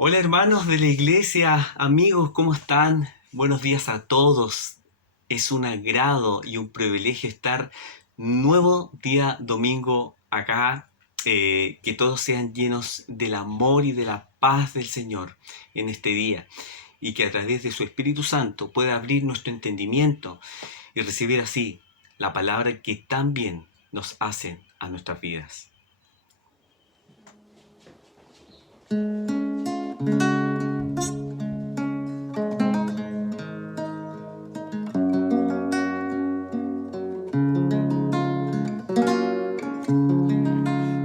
Hola hermanos de la iglesia, amigos, ¿cómo están? Buenos días a todos. Es un agrado y un privilegio estar nuevo día domingo acá. Que todos sean llenos del amor y de la paz del Señor en este día y que a través de su Espíritu Santo pueda abrir nuestro entendimiento y recibir así la palabra que tan bien nos hace a nuestras vidas.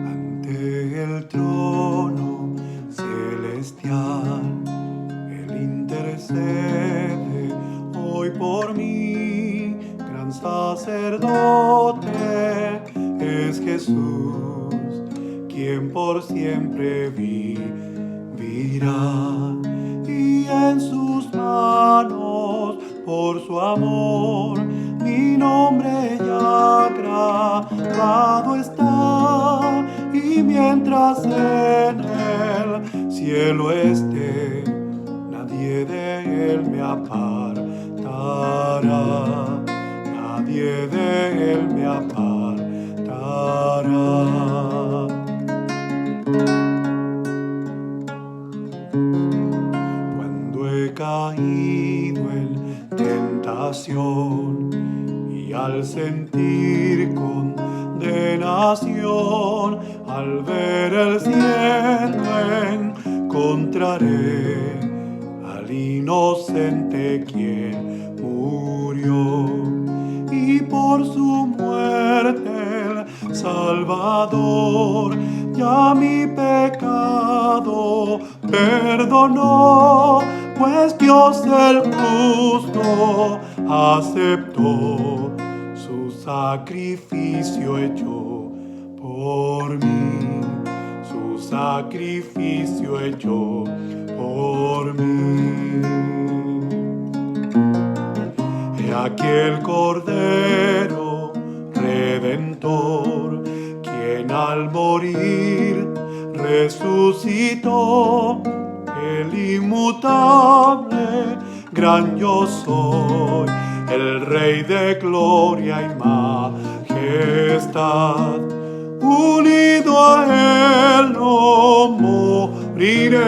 Ante el trono celestial, Él intercede hoy por mí. Gran sacerdote es Jesús, quien por siempre vivirá. Y en sus manos, por su amor, mi nombre ya grabado está. Y mientras en el cielo esté, nadie de él me apartará. Nadie de él me apartará. Cuando he caído en tentación y al sentir condenación, al ver el cielo encontraré al inocente quien murió. Y por su muerte el Salvador ya mi pecado perdonó, pues Dios el justo aceptó su sacrificio hecho por mí, su sacrificio hecho por mí. He aquí el Cordero Redentor, quien al morir resucitó, el inmutable, gran yo soy, el Rey de gloria y majestad. Unido a él no moriré,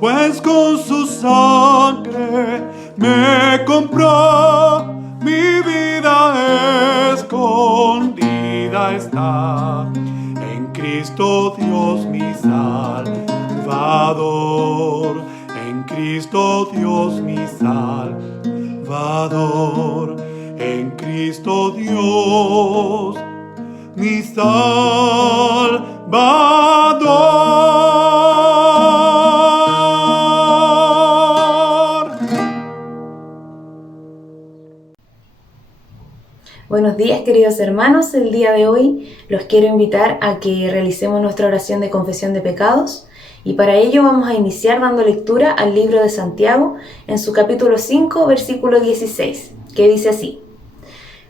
pues con su sangre me compró, mi vida escondida está en Cristo Dios mi Salvador, en Cristo Dios mi Salvador, en Cristo Dios mi Salvador. Buenos días, queridos hermanos. El día de hoy los quiero invitar a que realicemos nuestra oración de confesión de pecados y para ello vamos a iniciar dando lectura al libro de Santiago en su capítulo 5, versículo 16, que dice así: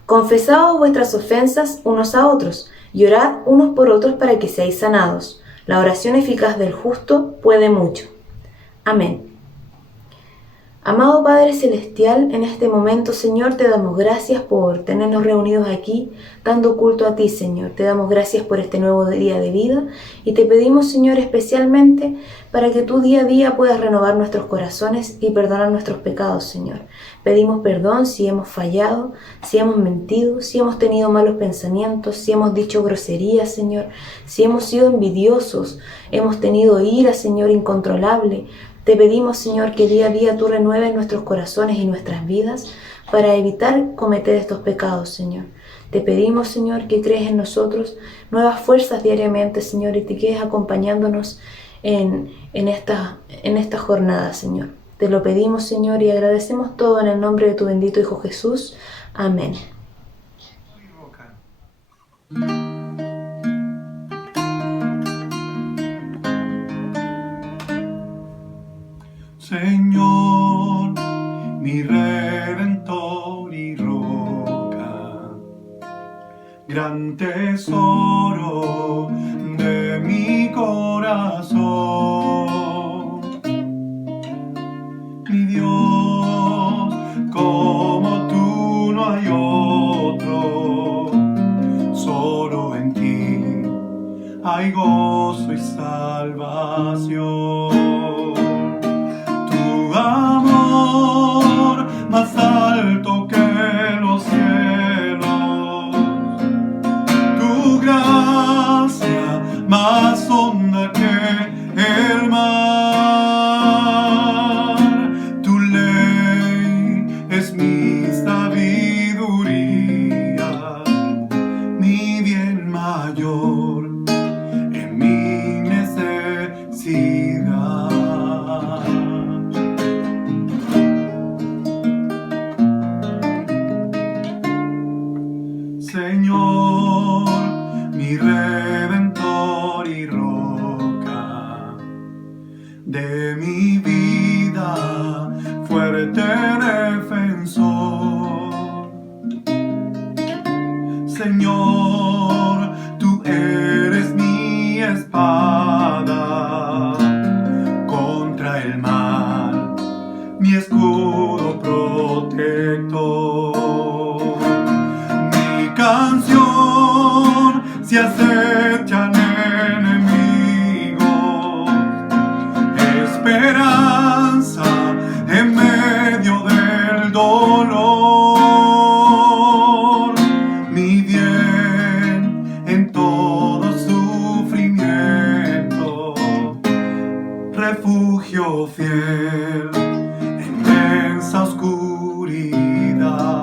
Confesaos vuestras ofensas unos a otros y orad unos por otros para que seáis sanados. La oración eficaz del justo puede mucho. Amén. Amado Padre Celestial, en este momento, Señor, te damos gracias por tenernos reunidos aquí, dando culto a ti, Señor. Te damos gracias por este nuevo día de vida y te pedimos, Señor, especialmente para que tú día a día puedas renovar nuestros corazones y perdonar nuestros pecados, Señor. Pedimos perdón si hemos fallado, si hemos mentido, si hemos tenido malos pensamientos, si hemos dicho groserías, Señor, si hemos sido envidiosos, hemos tenido ira, Señor, incontrolable. Te pedimos, Señor, que día a día tú renueves nuestros corazones y nuestras vidas para evitar cometer estos pecados, Señor. Te pedimos, Señor, que crees en nosotros nuevas fuerzas diariamente, Señor, y te quedes acompañándonos en esta jornada, Señor. Te lo pedimos, Señor, y agradecemos todo en el nombre de tu bendito Hijo Jesús. Amén. Señor, mi Redentor y roca, gran tesoro de mi corazón. salvación. Tu amor más alto que los cielos, tu gracia más honda que el mar. Tu ley es mi sabiduría, mi bien mayor en mi necesidad. Señor, mi redentor y roca de mi vida, fuerte defensor. Señor, tú eres mi espada contra el mal, mi escudo protector. Mi canción se acechan enemigos, esperanza en medio del dolor, mi bien en todo sufrimiento, refugio fiel en densa oscuridad.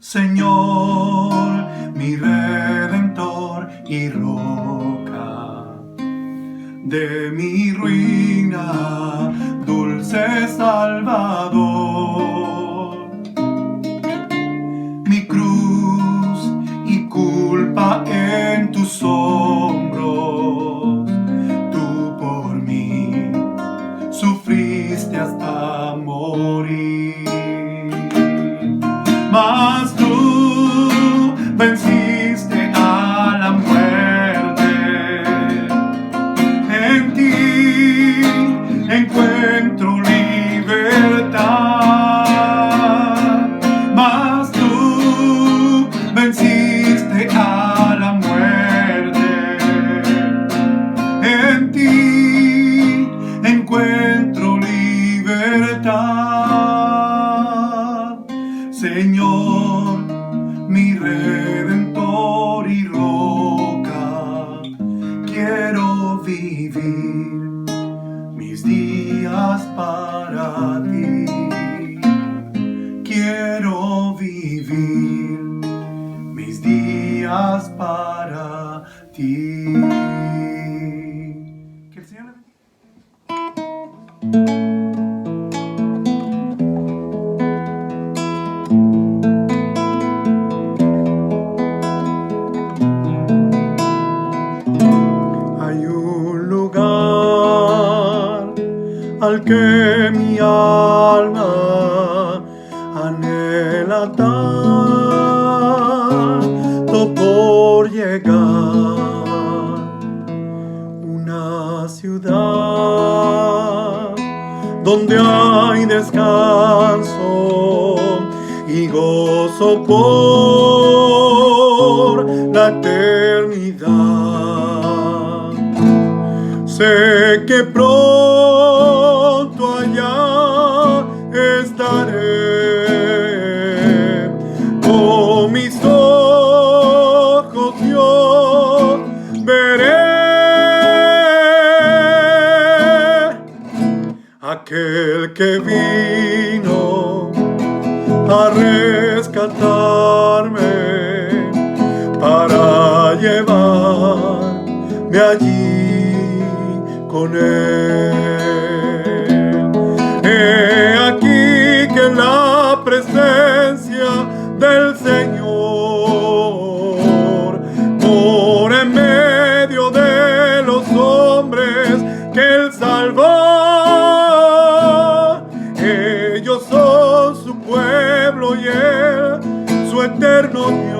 Señor, mi redentor y roca de mi ruina, dulce Salvador. Mi cruz y culpa en tus hombros, tú por mí sufriste hasta morir. Mas tú venciste a la muerte, en ti encuentro libertad. Mas tú venciste a la muerte, en ti encuentro libertad. Señor, mi redentor y roca, quiero vivir mis días para ti. Quiero vivir mis días para ti. Que el Señor le bendiga. Al que mi alma anhela tanto por llegar, una ciudad donde hay descanso y gozo por la eternidad. Sé que pronto allá estaré, con mis ojos yo veré aquel que vino a rescatarme para llevarme allí con él. He aquí que en la presencia del Señor, por en medio de los hombres que Él salvó, ellos son su pueblo y Él su eterno Dios.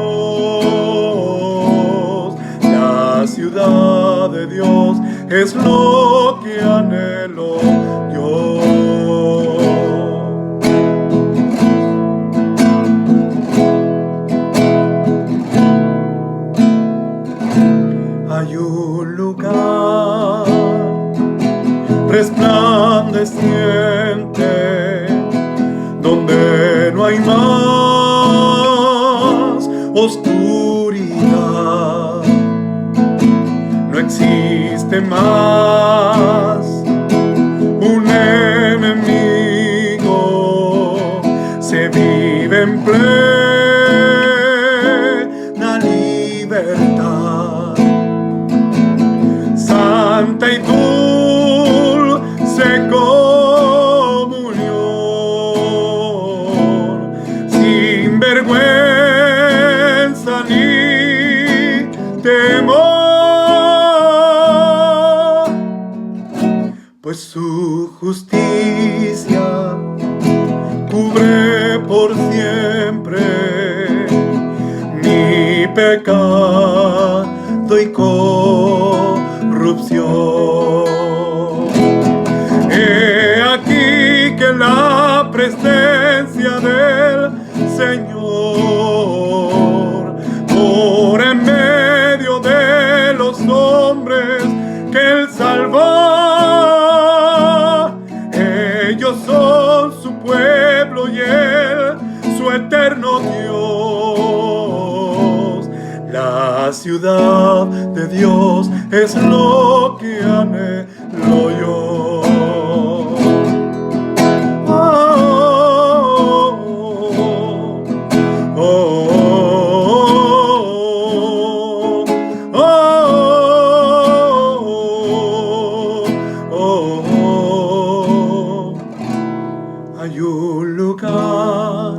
La ciudad de Dios es lo que anhelo yo. oscuridad. No existe más un enemigo, se vive en plena libertad, santa y dulce comunión, sin vergüenza ni temor, pues su justicia cubre por siempre mi pecado y corrupción. He aquí que la presencia del Señor por en medio de los hombres que Él salvó. Ellos son su pueblo y Él su eterno Dios. La ciudad de Dios es lo que anhelo yo. Oh, oh, oh, oh. Hay un lugar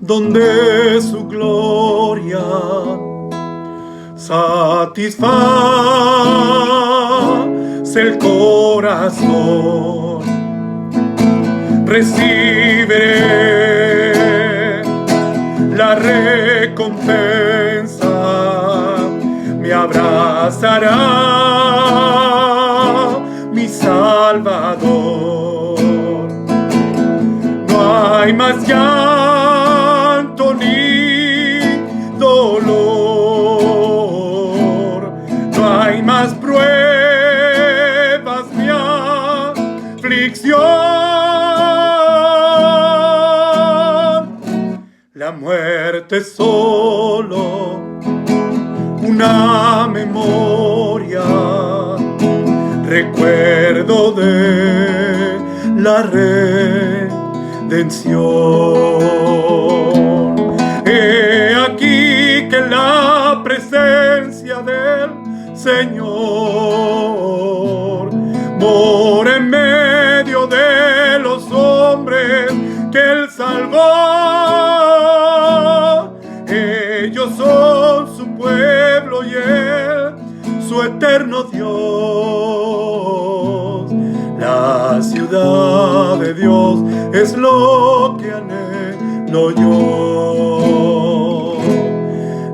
donde su gloria satisface el corazón. Recibiré la recompensa, me abrazará mi Salvador. No hay más llanto ni dolor, no hay más pruebas ni aflicción. La muerte es solo una memoria, recuerdo de la redención. He aquí que la presencia del Señor mora en medio de los hombres que Él salvó. Ellos son su pueblo y Él su eterno Dios. La ciudad de Dios es lo que anhelo yo.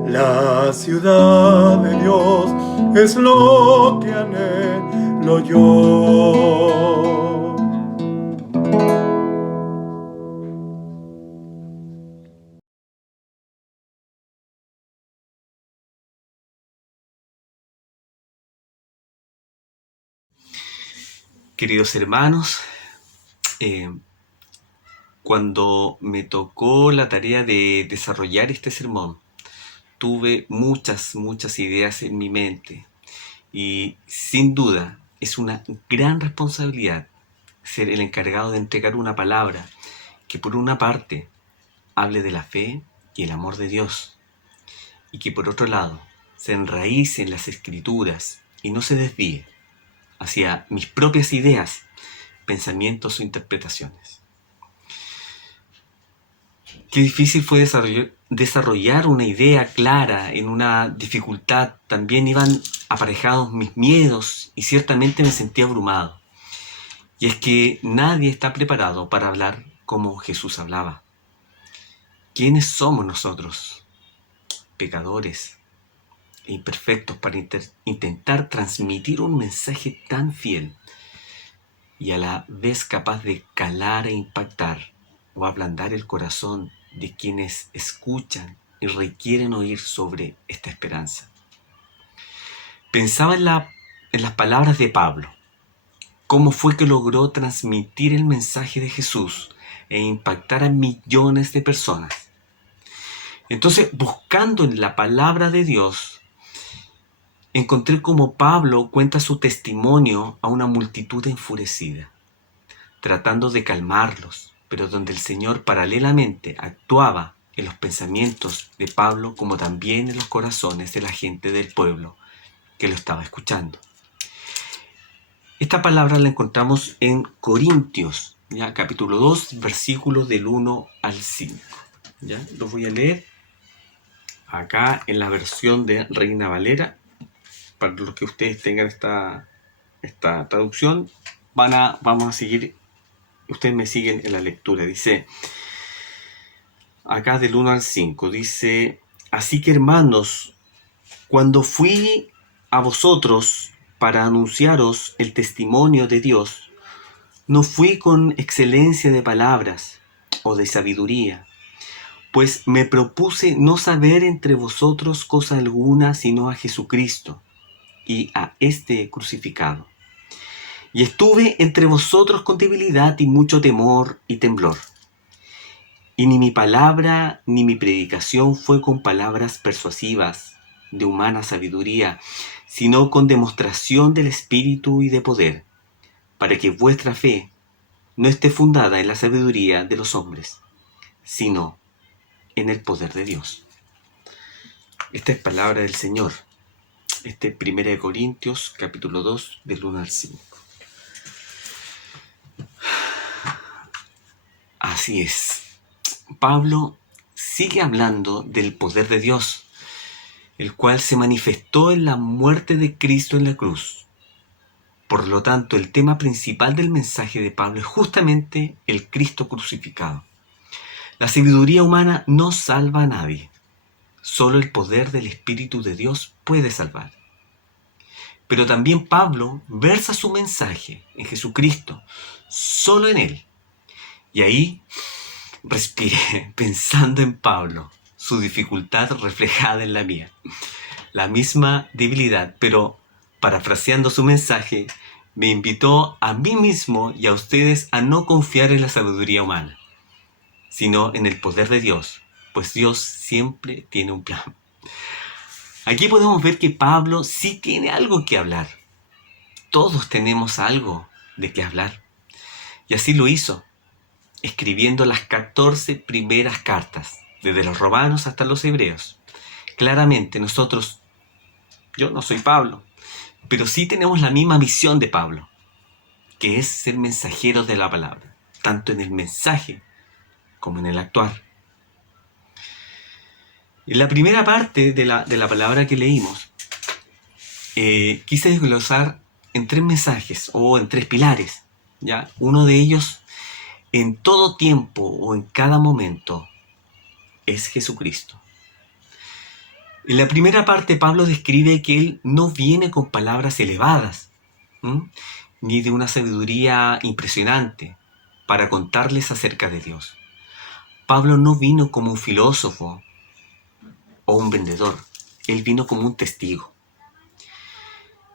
La ciudad de Dios es lo que anhelo yo. Queridos hermanos, cuando me tocó la tarea de desarrollar este sermón, tuve muchas ideas en mi mente y sin duda es una gran responsabilidad ser el encargado de entregar una palabra que por una parte hable de la fe y el amor de Dios y que por otro lado se enraíce en las Escrituras y no se desvíe hacia mis propias ideas, pensamientos o interpretaciones. Qué difícil fue desarrollar una idea clara en una dificultad. También iban aparejados mis miedos y ciertamente me sentí abrumado. Y es que nadie está preparado para hablar como Jesús hablaba. ¿Quiénes somos nosotros? Pecadores e imperfectos para intentar transmitir un mensaje tan fiel y a la vez capaz de calar e impactar o ablandar el corazón de quienes escuchan y requieren oír sobre esta esperanza. Pensaba en las palabras de Pablo. ¿Cómo fue que logró transmitir el mensaje de Jesús e impactar a millones de personas? Entonces, buscando en la palabra de Dios, encontré cómo Pablo cuenta su testimonio a una multitud enfurecida, tratando de calmarlos, pero donde el Señor paralelamente actuaba en los pensamientos de Pablo como también en los corazones de la gente del pueblo que lo estaba escuchando. Esta palabra la encontramos en Corintios, ¿ya? Capítulo 2, versículos del 1 al 5. ¿Ya? Lo voy a leer acá en la versión de Reina Valera. Para los que ustedes tengan esta traducción, vamos a seguir, ustedes me siguen en la lectura. Dice, acá del 1 al 5, dice, así que hermanos, cuando fui a vosotros para anunciaros el testimonio de Dios, no fui con excelencia de palabras o de sabiduría, pues me propuse no saber entre vosotros cosa alguna sino a Jesucristo y a este crucificado. Y estuve entre vosotros con debilidad y mucho temor y temblor. Y ni mi palabra ni mi predicación fue con palabras persuasivas de humana sabiduría, sino con demostración del Espíritu y de poder, para que vuestra fe no esté fundada en la sabiduría de los hombres, sino en el poder de Dios. Esta es palabra del Señor. 1 Corintios, capítulo 2, del 1 al 5. Así es. Pablo sigue hablando del poder de Dios, el cual se manifestó en la muerte de Cristo en la cruz. Por lo tanto, el tema principal del mensaje de Pablo es justamente el Cristo crucificado. La sabiduría humana no salva a nadie. Solo el poder del Espíritu de Dios puede salvar. Pero también Pablo versa su mensaje en Jesucristo, solo en Él. Y ahí respiré pensando en Pablo, su dificultad reflejada en la mía. La misma debilidad, pero parafraseando su mensaje, me invitó a mí mismo y a ustedes a no confiar en la sabiduría humana, sino en el poder de Dios, pues Dios siempre tiene un plan. Aquí podemos ver que Pablo sí tiene algo que hablar. Todos tenemos algo de qué hablar. Y así lo hizo, escribiendo las 14 primeras cartas, desde los romanos hasta los hebreos. Claramente nosotros, yo no soy Pablo, pero sí tenemos la misma misión de Pablo, que es ser mensajeros de la palabra, tanto en el mensaje como en el actuar. En la primera parte de la palabra que leímos, quise desglosar en 3 mensajes o en 3 pilares, ¿ya? Uno de ellos, en todo tiempo o en cada momento, es Jesucristo. En la primera parte, Pablo describe que él no viene con palabras elevadas, ni de una sabiduría impresionante para contarles acerca de Dios. Pablo no vino como un filósofo o un vendedor, él vino como un testigo.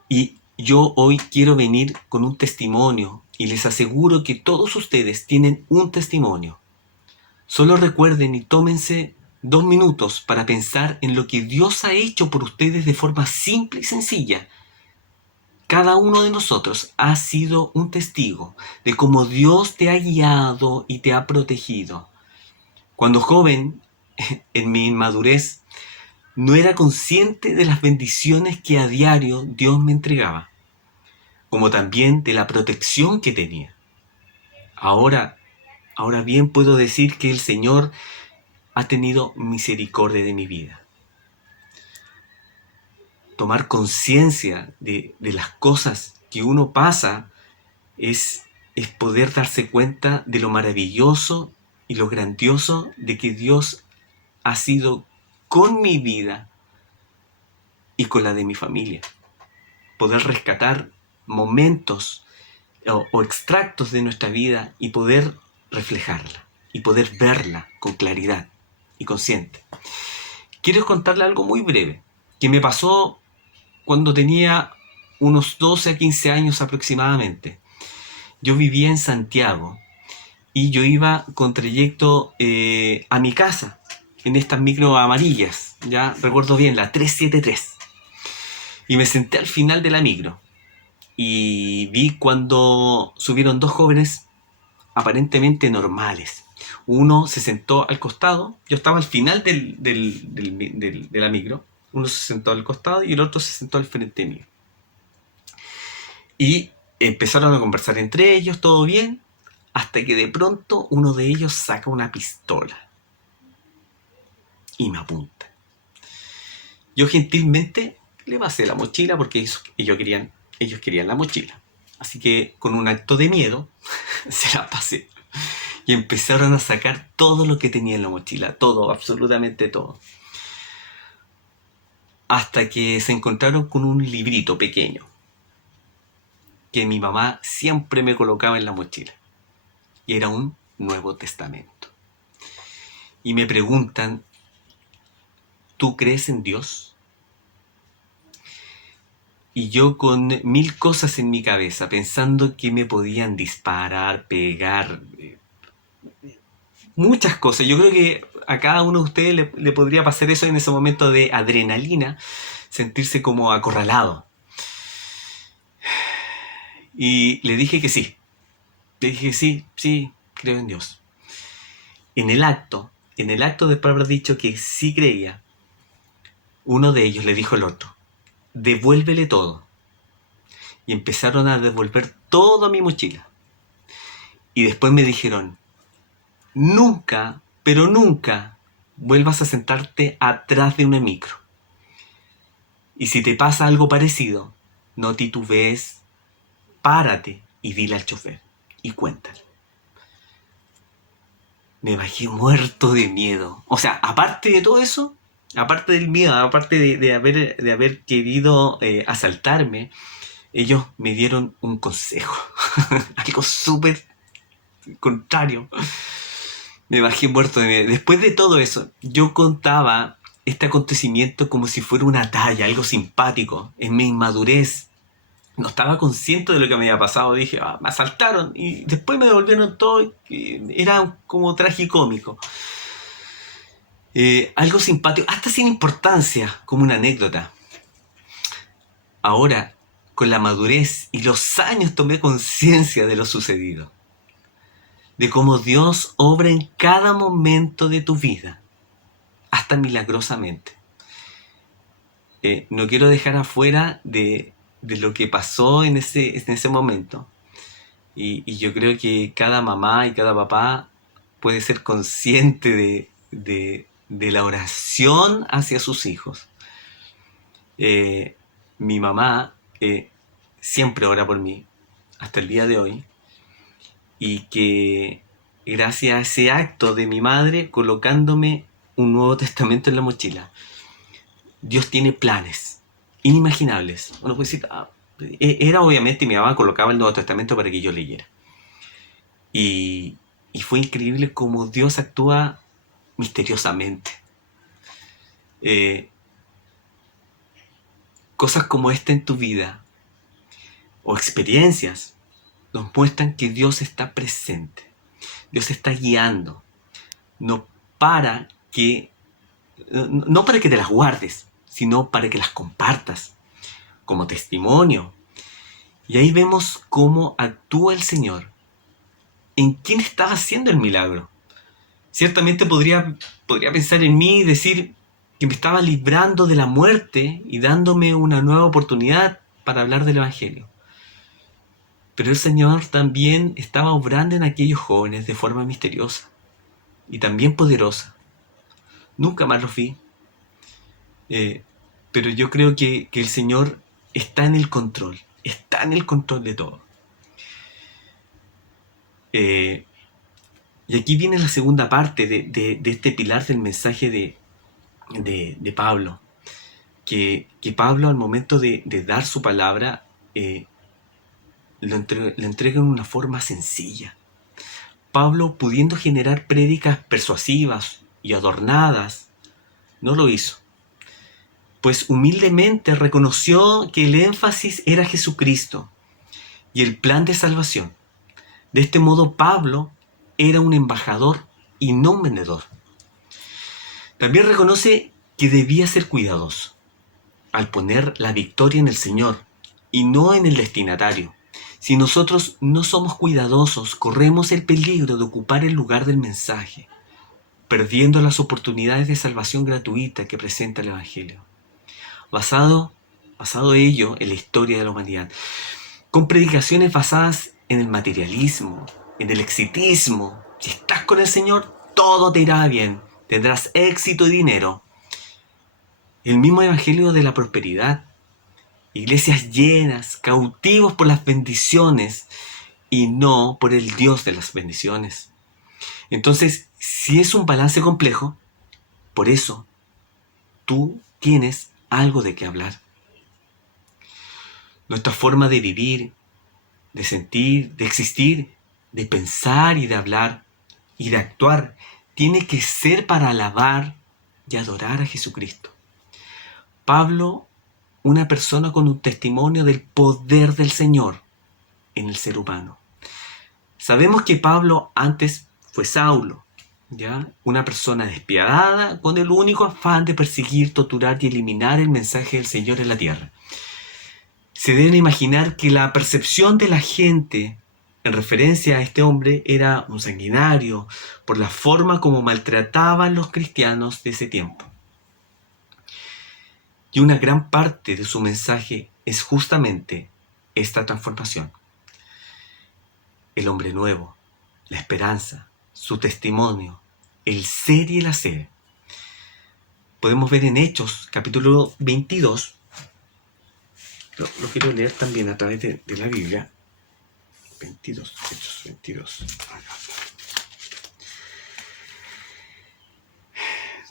Y yo hoy quiero venir con un testimonio y les aseguro que todos ustedes tienen un testimonio. Solo recuerden y tómense 2 minutos para pensar en lo que Dios ha hecho por ustedes de forma simple y sencilla. Cada uno de nosotros ha sido un testigo de cómo Dios te ha guiado y te ha protegido. Cuando joven, en mi inmadurez, no era consciente de las bendiciones que a diario Dios me entregaba, como también de la protección que tenía. Ahora bien puedo decir que el Señor ha tenido misericordia de mi vida. Tomar conciencia de las cosas que uno pasa es poder darse cuenta de lo maravilloso y lo grandioso de que Dios ha sido con mi vida y con la de mi familia. Poder rescatar momentos o extractos de nuestra vida y poder reflejarla y poder verla con claridad y consciente. Quiero contarle algo muy breve que me pasó cuando tenía unos 12 a 15 años aproximadamente. Yo vivía en Santiago y yo iba con trayecto a mi casa. en estas micro amarillas, ya recuerdo bien, la 373. Y me senté al final de la micro y vi cuando subieron dos jóvenes aparentemente normales. Uno se sentó al costado, yo estaba al final de la micro, uno se sentó al costado y el otro se sentó al frente mío. Y empezaron a conversar entre ellos, todo bien, hasta que de pronto uno de ellos saca una pistola y me apunta. Yo gentilmente le pasé la mochila porque ellos querían la mochila. Así que con un acto de miedo se la pasé. Y empezaron a sacar todo lo que tenía en la mochila, todo, absolutamente todo. Hasta que se encontraron con un librito pequeño que mi mamá siempre me colocaba en la mochila. Y era un Nuevo Testamento. Y me preguntan, ¿tú crees en Dios? Y yo con mil cosas en mi cabeza, pensando que me podían disparar, pegar, muchas cosas. Yo creo que a cada uno de ustedes le podría pasar eso en ese momento de adrenalina, sentirse como acorralado. Y le dije que sí. Le dije sí, creo en Dios. En el acto después de haber dicho que sí creía, uno de ellos le dijo al otro, devuélvele todo. Y empezaron a devolver toda mi mochila. Y después me dijeron, nunca, pero nunca vuelvas a sentarte atrás de una micro. Y si te pasa algo parecido, no titubees, párate y dile al chofer y cuéntale. Me bajé muerto de miedo. O sea, aparte de todo eso, aparte del miedo, aparte de haber querido asaltarme, ellos me dieron un consejo. Algo súper contrario. Me bajé muerto de miedo. Después de todo eso, yo contaba este acontecimiento como si fuera una talla, algo simpático. En mi inmadurez, no estaba consciente de lo que me había pasado. Dije, me asaltaron y después me devolvieron todo. Era como tragicómico. Algo simpático, hasta sin importancia, como una anécdota. Ahora, con la madurez y los años, tomé conciencia de lo sucedido. De cómo Dios obra en cada momento de tu vida, hasta milagrosamente. No quiero dejar afuera de lo que pasó en ese momento. Y yo creo que cada mamá y cada papá puede ser consciente de la oración hacia sus hijos. Mi mamá siempre ora por mí, hasta el día de hoy. Y que gracias a ese acto de mi madre colocándome un Nuevo Testamento en la mochila, Dios tiene planes inimaginables. Uno puede decir, era obviamente mi mamá colocaba el Nuevo Testamento para que yo leyera. Y fue increíble cómo Dios actúa misteriosamente. Cosas como esta en tu vida, o experiencias, nos muestran que Dios está presente. Dios está guiando. No para que te las guardes, sino para que las compartas como testimonio. Y ahí vemos cómo actúa el Señor. ¿En quién estaba haciendo el milagro? Ciertamente podría pensar en mí y decir que me estaba librando de la muerte y dándome una nueva oportunidad para hablar del Evangelio. Pero el Señor también estaba obrando en aquellos jóvenes de forma misteriosa y también poderosa. Nunca más los vi. Pero yo creo que el Señor está en el control de todo. Y aquí viene la segunda parte de este pilar del mensaje de Pablo. Que Pablo, al momento de dar su palabra, lo entrega en una forma sencilla. Pablo, pudiendo generar prédicas persuasivas y adornadas, no lo hizo, pues humildemente reconoció que el énfasis era Jesucristo y el plan de salvación. De este modo, Pablo era un embajador y no un vendedor. También reconoce que debía ser cuidadoso al poner la victoria en el Señor y no en el destinatario. Si nosotros no somos cuidadosos, corremos el peligro de ocupar el lugar del mensaje, perdiendo las oportunidades de salvación gratuita que presenta el Evangelio. Basado ello en la historia de la humanidad, con predicaciones basadas en el materialismo, en el exitismo. Si estás con el Señor, todo te irá bien, tendrás éxito y dinero. El mismo Evangelio de la prosperidad, iglesias llenas, cautivos por las bendiciones y no por el Dios de las bendiciones. Entonces, si es un balance complejo, por eso tú tienes algo de qué hablar. Nuestra forma de vivir, de sentir, de existir, de pensar y de hablar y de actuar tiene que ser para alabar y adorar a Jesucristo. Pablo, una persona con un testimonio del poder del Señor en el ser humano. Sabemos que Pablo antes fue Saulo, ¿ya? Una persona despiadada con el único afán de perseguir, torturar y eliminar el mensaje del Señor en la tierra. Se deben imaginar que la percepción de la gente en referencia a este hombre era un sanguinario por la forma como maltrataban los cristianos de ese tiempo. Y una gran parte de su mensaje es justamente esta transformación. El hombre nuevo, la esperanza, su testimonio, el ser y el hacer. Podemos ver en Hechos, capítulo 22, lo quiero leer también a través de la Biblia. 22, Hechos 22.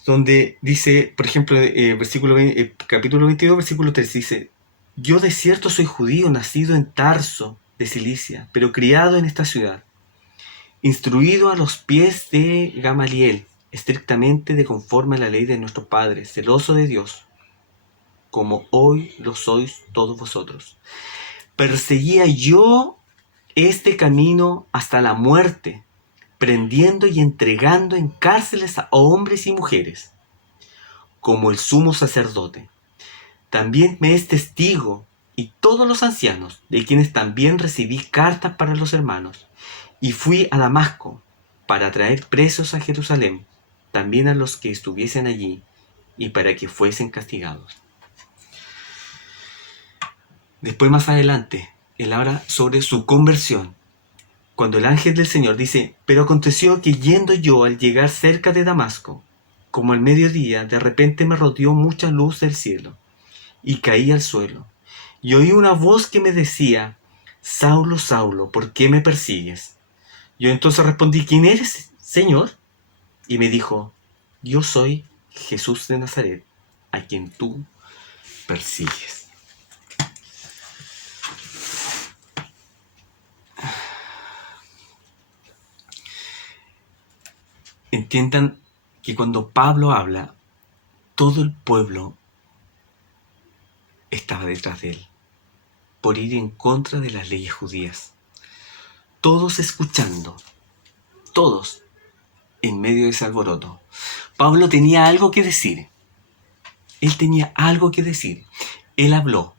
Donde dice, por ejemplo, capítulo 22, versículo 3, dice: yo de cierto soy judío, nacido en Tarso de Cilicia, pero criado en esta ciudad, instruido a los pies de Gamaliel, estrictamente de conforme a la ley de nuestros padres, celoso de Dios, como hoy lo sois todos vosotros. Perseguía yo este camino hasta la muerte, prendiendo y entregando en cárceles a hombres y mujeres, como el sumo sacerdote. También me es testigo, y todos los ancianos, de quienes también recibí cartas para los hermanos, y fui a Damasco para traer presos a Jerusalén, también a los que estuviesen allí, y para que fuesen castigados. Después, más adelante, él habla sobre su conversión, cuando el ángel del Señor dice: pero aconteció que yendo yo al llegar cerca de Damasco, como al mediodía, de repente me rodeó mucha luz del cielo, y caí al suelo, y oí una voz que me decía: Saulo, Saulo, ¿por qué me persigues? Yo entonces respondí: ¿quién eres, Señor? Y me dijo: yo soy Jesús de Nazaret, a quien tú persigues. Entiendan que cuando Pablo habla, todo el pueblo estaba detrás de él, por ir en contra de las leyes judías. Todos escuchando, todos en medio de ese alboroto. Pablo tenía algo que decir. Él tenía algo que decir. Él habló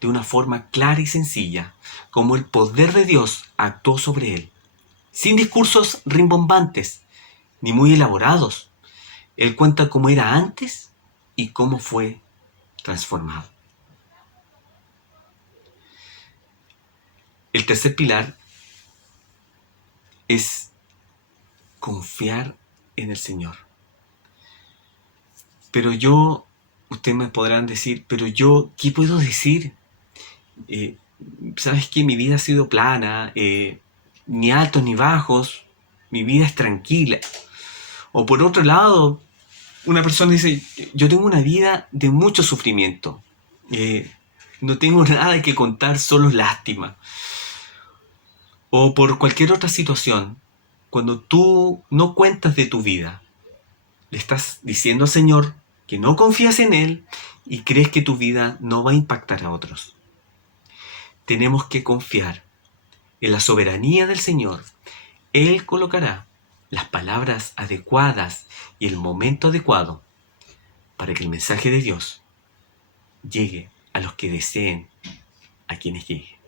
de una forma clara y sencilla, como el poder de Dios actuó sobre él, sin discursos rimbombantes ni muy elaborados. Él cuenta cómo era antes y cómo fue transformado. El tercer pilar es confiar en el Señor. Pero ustedes me podrán decir, pero yo, ¿qué puedo decir? ¿Sabes qué? Mi vida ha sido plana, ni altos ni bajos, mi vida es tranquila. O por otro lado, una persona dice: yo tengo una vida de mucho sufrimiento, no tengo nada que contar, solo lástima. O por cualquier otra situación, cuando tú no cuentas de tu vida, le estás diciendo al Señor que no confías en Él y crees que tu vida no va a impactar a otros. Tenemos que confiar en la soberanía del Señor. Él colocará las palabras adecuadas y el momento adecuado para que el mensaje de Dios llegue a los que deseen a quienes llegue.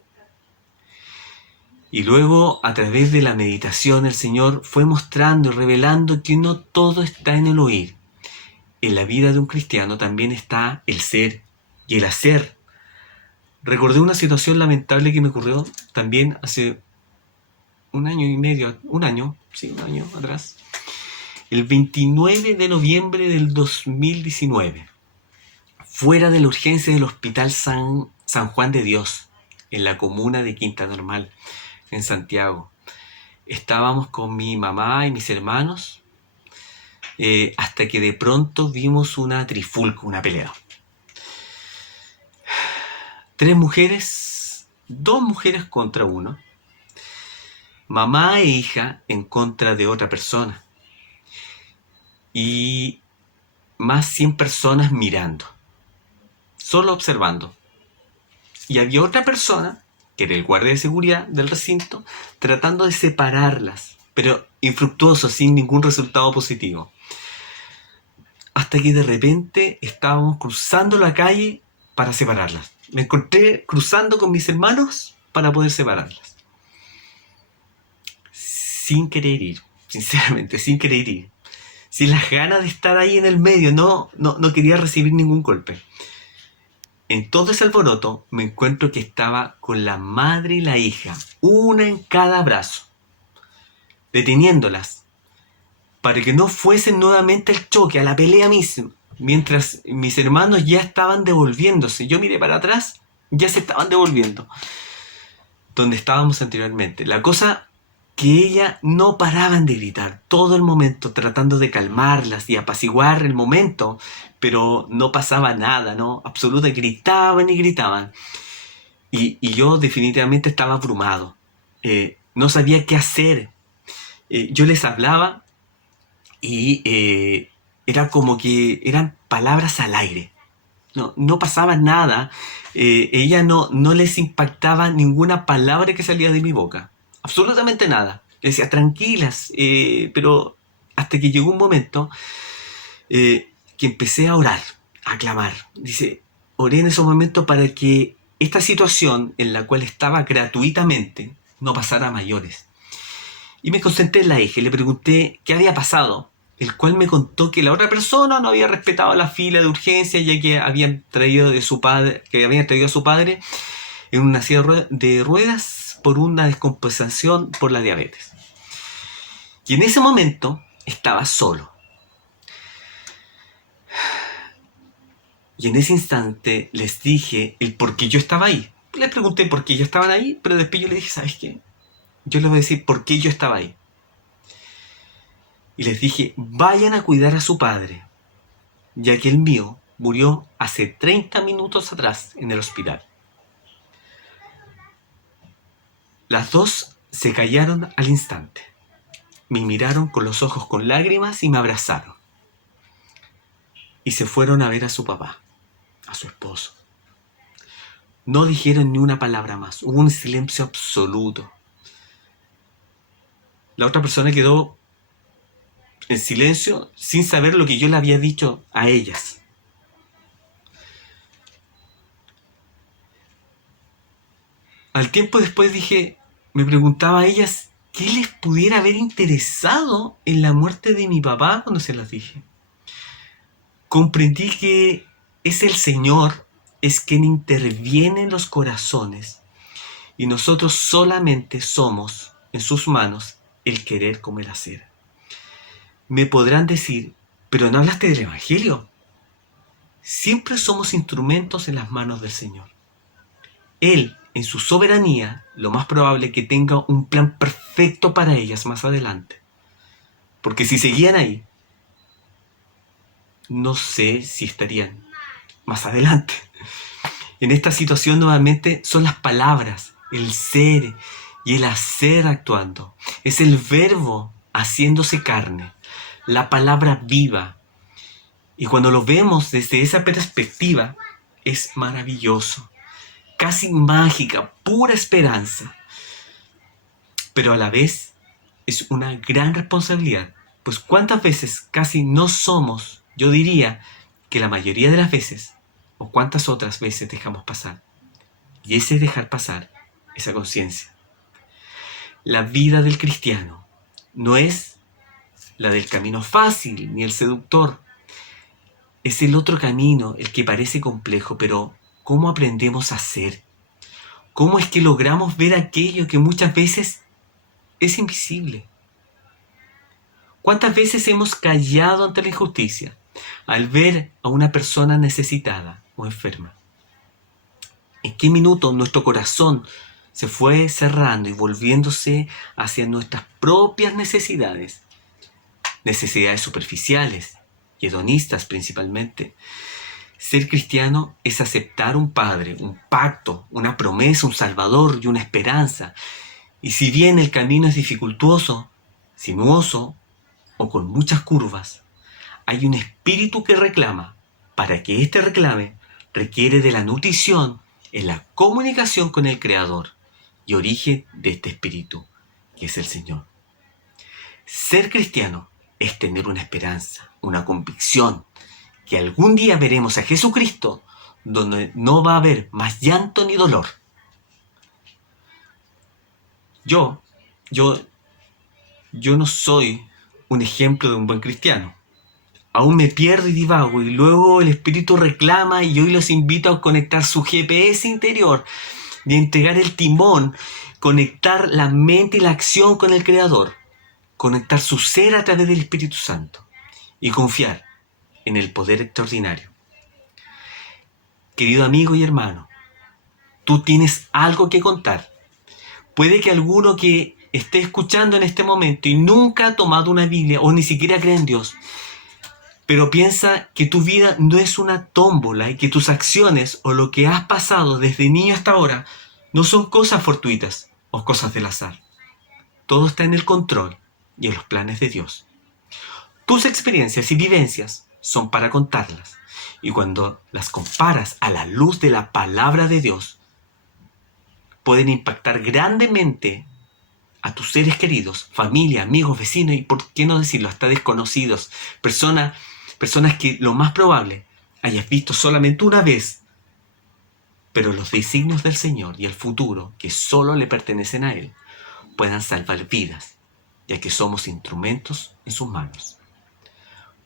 Y luego, a través de la meditación, el Señor fue mostrando y revelando que no todo está en el oír. En la vida de un cristiano también está el ser y el hacer. Recordé una situación lamentable que me ocurrió también hace un año atrás. El 29 de noviembre del 2019, fuera de la urgencia del Hospital San Juan de Dios, en la comuna de Quinta Normal, en Santiago. Estábamos con mi mamá y mis hermanos, hasta que de pronto vimos una trifulca, una pelea. 3 mujeres, 2 mujeres contra 1, mamá e hija en contra de otra persona, y más 100 personas mirando, solo observando. Y había otra persona, que era el guardia de seguridad del recinto, tratando de separarlas, pero infructuoso, sin ningún resultado positivo. Hasta que de repente estábamos cruzando la calle para separarlas. Me encontré cruzando con mis hermanos para poder separarlas. Sin querer ir, sinceramente, sin querer ir. Sin las ganas de estar ahí en el medio, no quería recibir ningún golpe. En todo ese alboroto me encuentro que estaba con la madre y la hija, una en cada brazo, deteniéndolas para que no fuesen nuevamente al choque, a la pelea misma, mientras mis hermanos ya estaban devolviéndose. Yo miré para atrás, ya se estaban devolviendo donde estábamos anteriormente. La cosa que ellas no paraban de gritar todo el momento, tratando de calmarlas y apaciguar el momento, pero no pasaba nada, ¿no? Absolutamente, gritaban y gritaban. Y yo definitivamente estaba abrumado. No sabía qué hacer. Yo les hablaba y era como que eran palabras al aire. No pasaba nada. Ella no les impactaba ninguna palabra que salía de mi boca. Absolutamente nada. Le decía, tranquilas, pero hasta que llegó un momento que empecé a orar, a clamar. Dice, oré en ese momento para que esta situación en la cual estaba gratuitamente no pasara a mayores. Y me concentré en la hija y le pregunté qué había pasado, el cual me contó que la otra persona no había respetado la fila de urgencia, ya que habían traído a su padre en una silla de ruedas por una descompensación por la diabetes. Y en ese momento estaba solo. Y en ese instante les dije el por qué yo estaba ahí. Les pregunté por qué ellos estaban ahí, pero después yo les dije, ¿sabes qué? Yo les voy a decir por qué yo estaba ahí. Y les dije, vayan a cuidar a su padre, ya que el mío murió hace 30 minutos atrás en el hospital. Las dos se callaron al instante. Me miraron con los ojos con lágrimas y me abrazaron. Y se fueron a ver a su papá, a su esposo. No dijeron ni una palabra más. Hubo un silencio absoluto. La otra persona quedó en silencio sin saber lo que yo le había dicho a ellas. Al tiempo después me preguntaba a ellas qué les pudiera haber interesado en la muerte de mi papá cuando se las dije. Comprendí que es el Señor, es quien interviene en los corazones y nosotros solamente somos en sus manos el querer como el hacer. Me podrán decir, pero no hablaste del Evangelio. Siempre somos instrumentos en las manos del Señor. Él, en su soberanía, lo más probable es que tenga un plan perfecto para ellas más adelante. Porque si seguían ahí, no sé si estarían más adelante. En esta situación nuevamente son las palabras, el ser y el hacer actuando. Es el verbo haciéndose carne, la palabra viva. Y cuando lo vemos desde esa perspectiva, es maravilloso, casi mágica, pura esperanza. Pero a la vez es una gran responsabilidad, pues cuántas veces casi no somos, yo diría, que la mayoría de las veces, o cuántas otras veces dejamos pasar. Y ese dejar pasar esa conciencia. La vida del cristiano no es la del camino fácil ni el seductor. Es el otro camino, el que parece complejo, pero ¿cómo aprendemos a hacer? ¿Cómo es que logramos ver aquello que muchas veces es invisible? ¿Cuántas veces hemos callado ante la injusticia al ver a una persona necesitada o enferma? ¿En qué minuto nuestro corazón se fue cerrando y volviéndose hacia nuestras propias necesidades? Necesidades superficiales y hedonistas principalmente. Ser cristiano es aceptar un Padre, un pacto, una promesa, un Salvador y una esperanza. Y si bien el camino es dificultuoso, sinuoso o con muchas curvas, hay un espíritu que reclama. Para que éste reclame, requiere de la nutrición en la comunicación con el Creador y origen de este espíritu, que es el Señor. Ser cristiano es tener una esperanza, una convicción, que algún día veremos a Jesucristo donde no va a haber más llanto ni dolor. Yo no soy un ejemplo de un buen cristiano. Aún me pierdo y divago y luego el Espíritu reclama y hoy los invito a conectar su GPS interior y a entregar el timón, conectar la mente y la acción con el Creador, conectar su ser a través del Espíritu Santo y confiar en el poder extraordinario. Querido amigo y hermano, tú tienes algo que contar. Puede que alguno que esté escuchando en este momento y nunca ha tomado una Biblia o ni siquiera cree en Dios, pero piensa que tu vida no es una tómbola y que tus acciones o lo que has pasado desde niño hasta ahora no son cosas fortuitas o cosas del azar. Todo está en el control y en los planes de Dios. Tus experiencias y vivencias son para contarlas, y cuando las comparas a la luz de la palabra de Dios, pueden impactar grandemente a tus seres queridos, familia, amigos, vecinos y, por qué no decirlo, hasta desconocidos, personas que lo más probable hayas visto solamente una vez, pero los designios del Señor y el futuro que solo le pertenecen a Él puedan salvar vidas, ya que somos instrumentos en sus manos.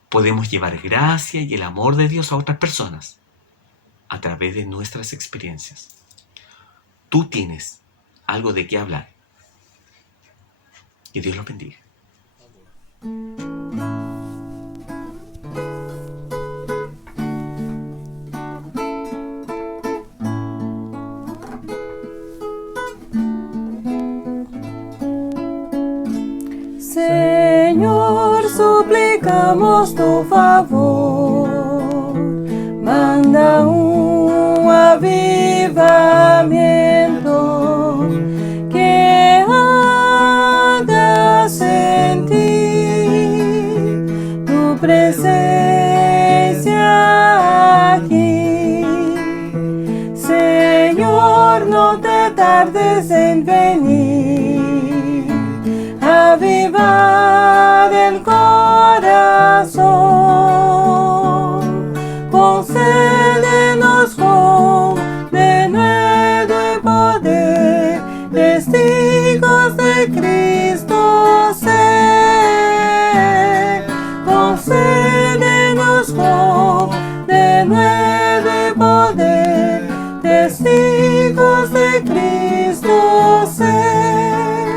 Podemos llevar gracia y el amor de Dios a otras personas a través de nuestras experiencias. Tú tienes algo de qué hablar. Que Dios los bendiga. Señor, suplicamos tu favor, manda un avivamiento que haga sentir tu presencia aquí. Señor, no te tardes en venir, avivar el corazón, concédenos con denuedo y poder, testigos de Cristo ser. Concédenos con denuedo y poder, testigos de Cristo ser.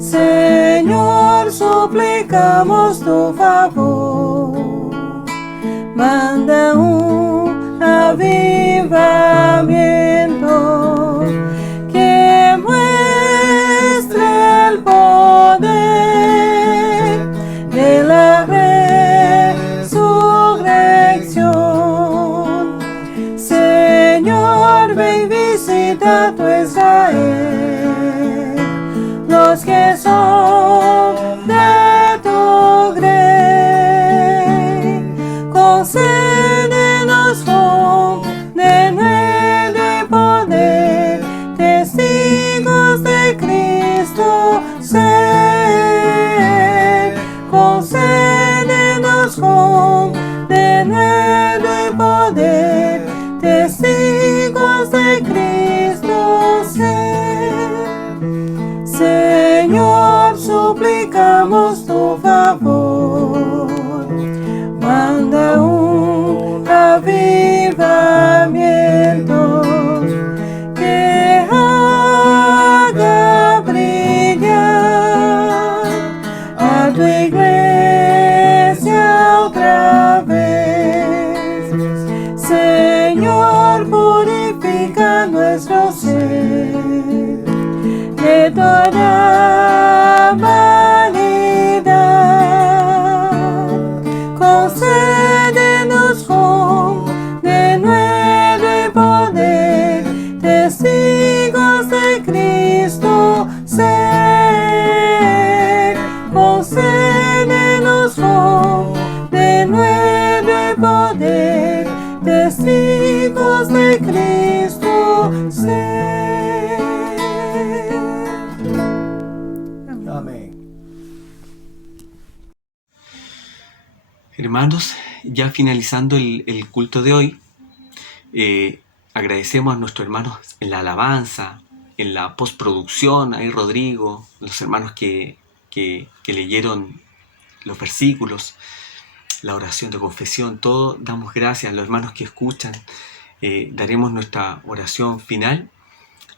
Señor, suplicamos tu favor, manda un avivamiento que muestre el poder de la resurrección. Señor, ven y visita a tu Israel, los que son de tu grey. Concédenos con denuedo y poder, testigos de Cristo ser. Concédenos con denuedo avivamiento que haga brillar a tu iglesia otra vez. Señor, purifica nuestro ser de toda vanidad. Concédenos con denuedo y poder, testigos de Cristo ser. Concédenos con denuedo y poder, testigos de Cristo ser. Amén. Hermanos, ya finalizando el culto de hoy, agradecemos a nuestros hermanos en la alabanza, en la postproducción, ahí Rodrigo, los hermanos que leyeron los versículos, la oración de confesión, todo damos gracias a los hermanos que escuchan. Daremos nuestra oración final,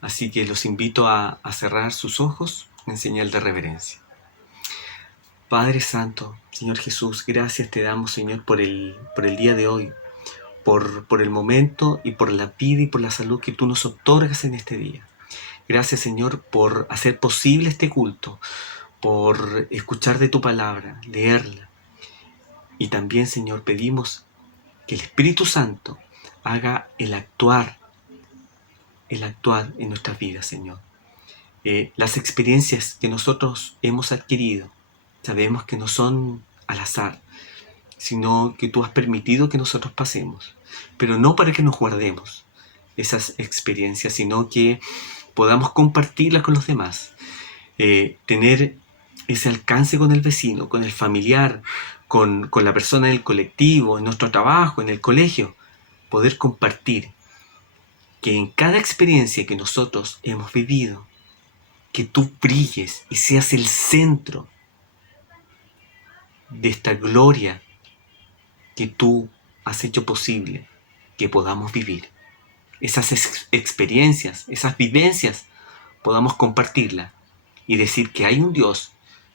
así que los invito a cerrar sus ojos en señal de reverencia. Padre Santo, Señor Jesús, gracias te damos, Señor, por el día de hoy, por el momento y por la vida y por la salud que tú nos otorgas en este día. Gracias, Señor, por hacer posible este culto, por escuchar de tu palabra, leerla. Y también, Señor, pedimos que el Espíritu Santo haga el actuar en nuestras vidas, Señor. Las experiencias que nosotros hemos adquirido, sabemos que no son al azar, sino que tú has permitido que nosotros pasemos, pero no para que nos guardemos esas experiencias, sino que podamos compartirlas con los demás, tener ese alcance con el vecino, con el familiar, con la persona del colectivo, en nuestro trabajo, en el colegio, poder compartir que en cada experiencia que nosotros hemos vivido, que tú brilles y seas el centro de esta gloria que tú has hecho posible que podamos vivir. Esas experiencias, esas vivencias, podamos compartirlas y decir que hay un Dios,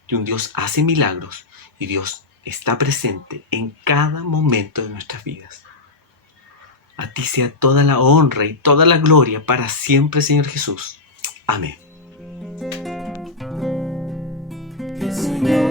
y un Dios hace milagros, y Dios está presente en cada momento de nuestras vidas. A ti sea toda la honra y toda la gloria para siempre, Señor Jesús. Amén. Que el Señor